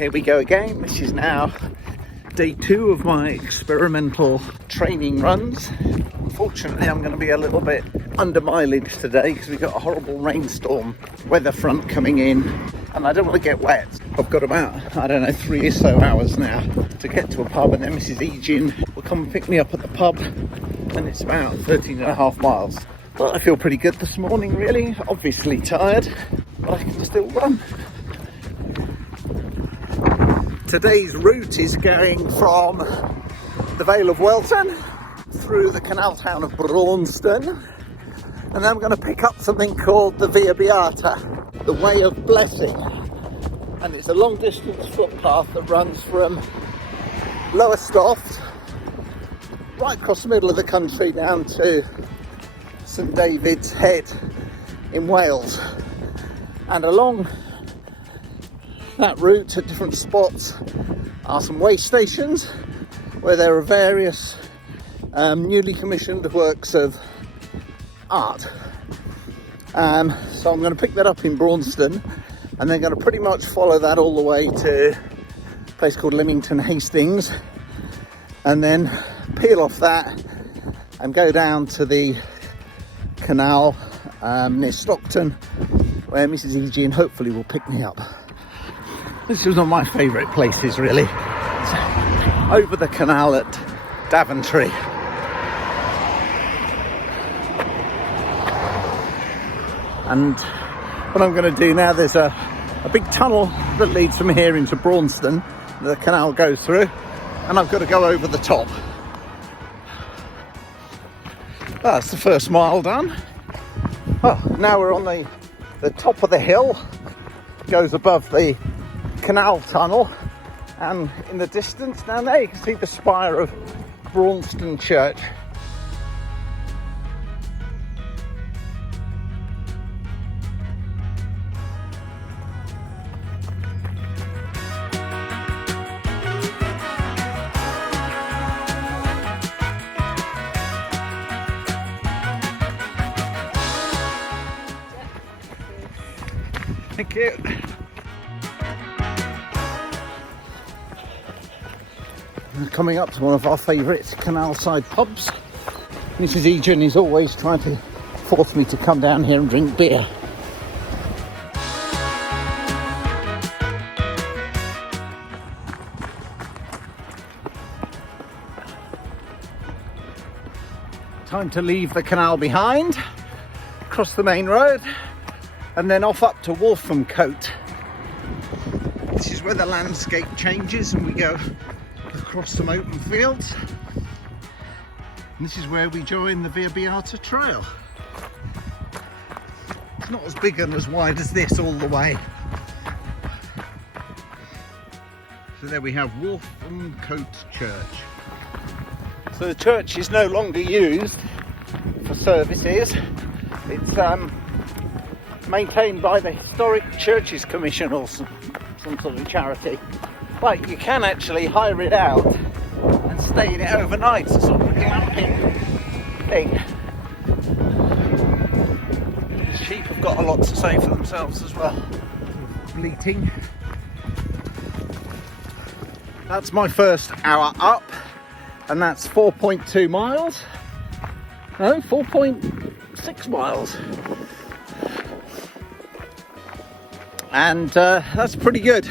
here we go again. This is now day 2 of my experimental training runs. Unfortunately, I'm going to be a little bit under mileage today because we've got a horrible rainstorm weather front coming in and I don't want to get wet. I've got about, 3 or so hours now to get to a pub, and then Mrs. Eugene will come and pick me up at the pub, and it's about 13.5 miles. Well, I feel pretty good this morning, really. Obviously tired, but I can still run. Today's route is going from the Vale of Welton through the canal town of Braunston, and then I'm going to pick up something called the Via Beata, the Way of Blessing, and it's a long distance footpath that runs from Lowestoft right across the middle of the country down to St David's Head in Wales, and along that route at different spots are some way stations where there are various newly commissioned works of art. So I'm going to pick that up in Braunston, and then going to pretty much follow that all the way to a place called Leamington Hastings, and then peel off that and go down to the canal near Stockton, where Mrs. Eugene hopefully will pick me up. This is one of my favourite places, really. It's over the canal at Daventry. And what I'm going to do now, there's a big tunnel that leads from here into Braunston. The canal goes through, and I've got to go over the top. That's the first mile done. Oh, now we're on the top of the hill. It goes above the canal tunnel, and in the distance down there you can see the spire of Braunston Church. Thank you. We're coming up to one of our favourite canal side pubs. Mrs. Eugene is always trying to force me to come down here and drink beer. Time to leave the canal behind, cross the main road, and then off up to Waltham-Cote. This is where the landscape changes and we go across some open fields. And this is where we join the Via Beata trail. It's not as big and as wide as this all the way. So there we have Waltham-Cote Church. So the church is no longer used for services. It's maintained by the Historic Churches Commission or some sort of charity, but you can actually hire it out and stay in it overnight. It's a sort of glamping thing. The sheep have got a lot to say for themselves as well. Bleating. That's my first hour up, and that's 4.2 miles. No, 4.6 miles. And that's pretty good.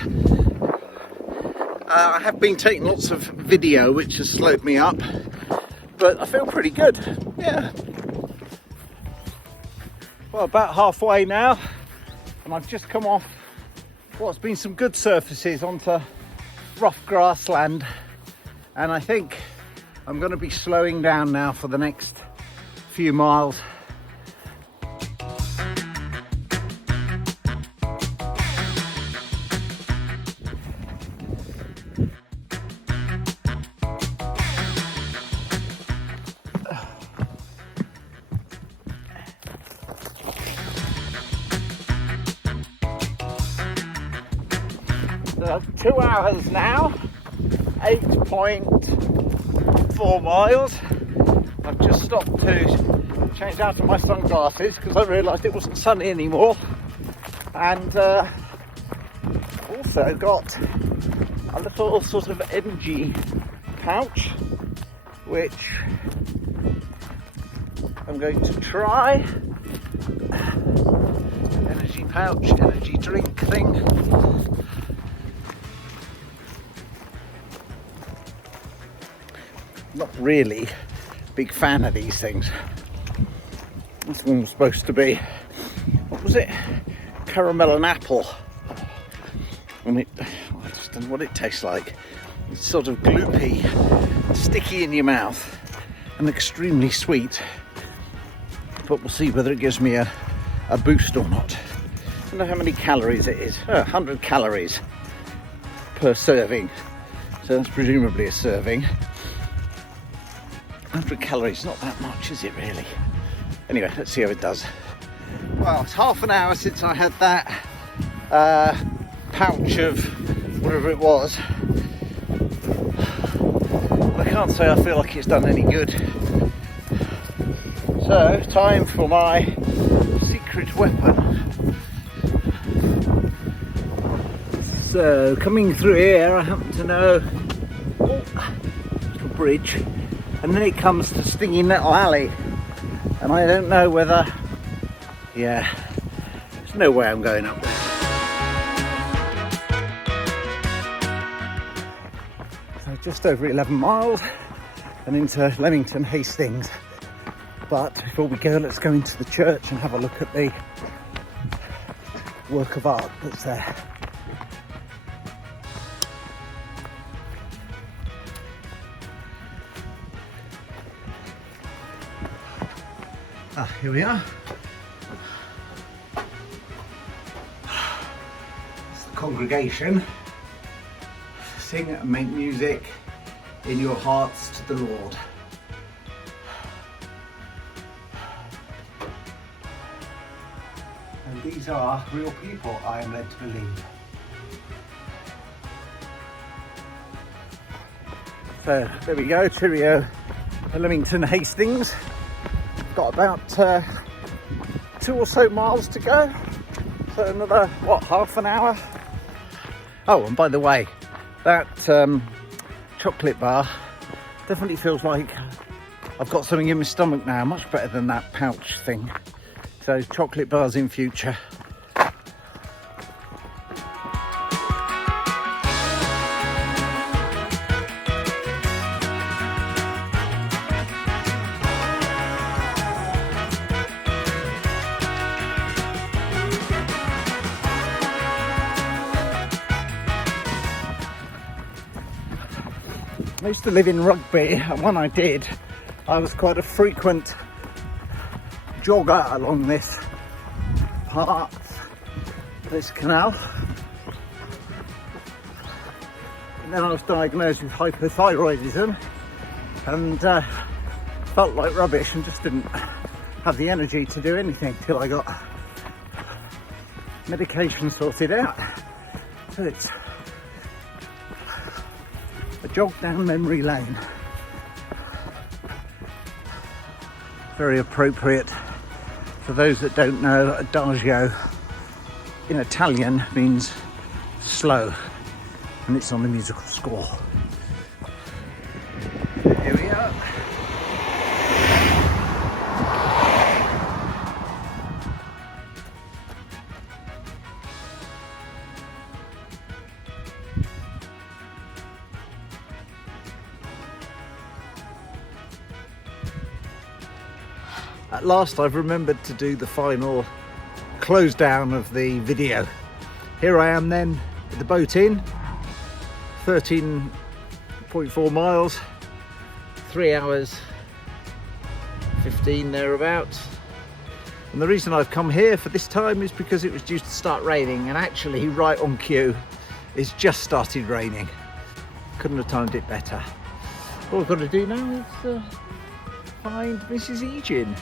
I have been taking lots of video, which has slowed me up, but I feel pretty good. Yeah. Well, about halfway now, and I've just come off what's been some good surfaces onto rough grassland, and I think I'm going to be slowing down now for the next few miles. So 2 hours now, 8.4 miles. I've just stopped to change out of my sunglasses because I realised it wasn't sunny anymore, and also got a little sort of energy pouch, which I'm going to try. Energy pouch, energy drink thing. Not really a big fan of these things. This one was supposed to be, what was it? Caramel and apple. And I just don't know what it tastes like. It's sort of gloopy, sticky in your mouth, and extremely sweet. But we'll see whether it gives me a boost or not. I don't know how many calories it is. 100 calories per serving. So that's presumably a serving. 100 calories, not that much, is it really? Anyway, let's see how it does. Well, it's half an hour since I had that pouch of whatever it was. I can't say I feel like it's done any good. So, time for my secret weapon. So, coming through here, I happen to know little bridge, and then it comes to Stinging Nettle Alley, and I don't know whether, yeah, there's no way I'm going up there. So just over 11 miles and into Leamington Hastings. But before we go, let's go into the church and have a look at the work of art that's there. Here we are. It's the congregation. Sing and make music in your hearts to the Lord. And these are real people, I am led to believe. So there we go, cheerio, Leamington Hastings. Got about 2 or so miles to go, so another, what, half an hour? Oh, and by the way, that chocolate bar definitely feels like I've got something in my stomach now, much better than that pouch thing. So chocolate bars in future. I used to live in Rugby, and when I did, I was quite a frequent jogger along this part, this canal. And then I was diagnosed with hypothyroidism and felt like rubbish and just didn't have the energy to do anything till I got medication sorted out. So it's a jog down memory lane. Very appropriate. For those that don't know, adagio in Italian means slow, and it's on the musical score. Here we are. At last I've remembered to do the final close down of the video. Here I am then with the boat in, 13.4 miles, 3 hours 15 thereabouts. And the reason I've come here for this time is because it was due to start raining, and actually right on cue it's just started raining. Couldn't have timed it better. All I've got to do now is find Mrs. Eugene.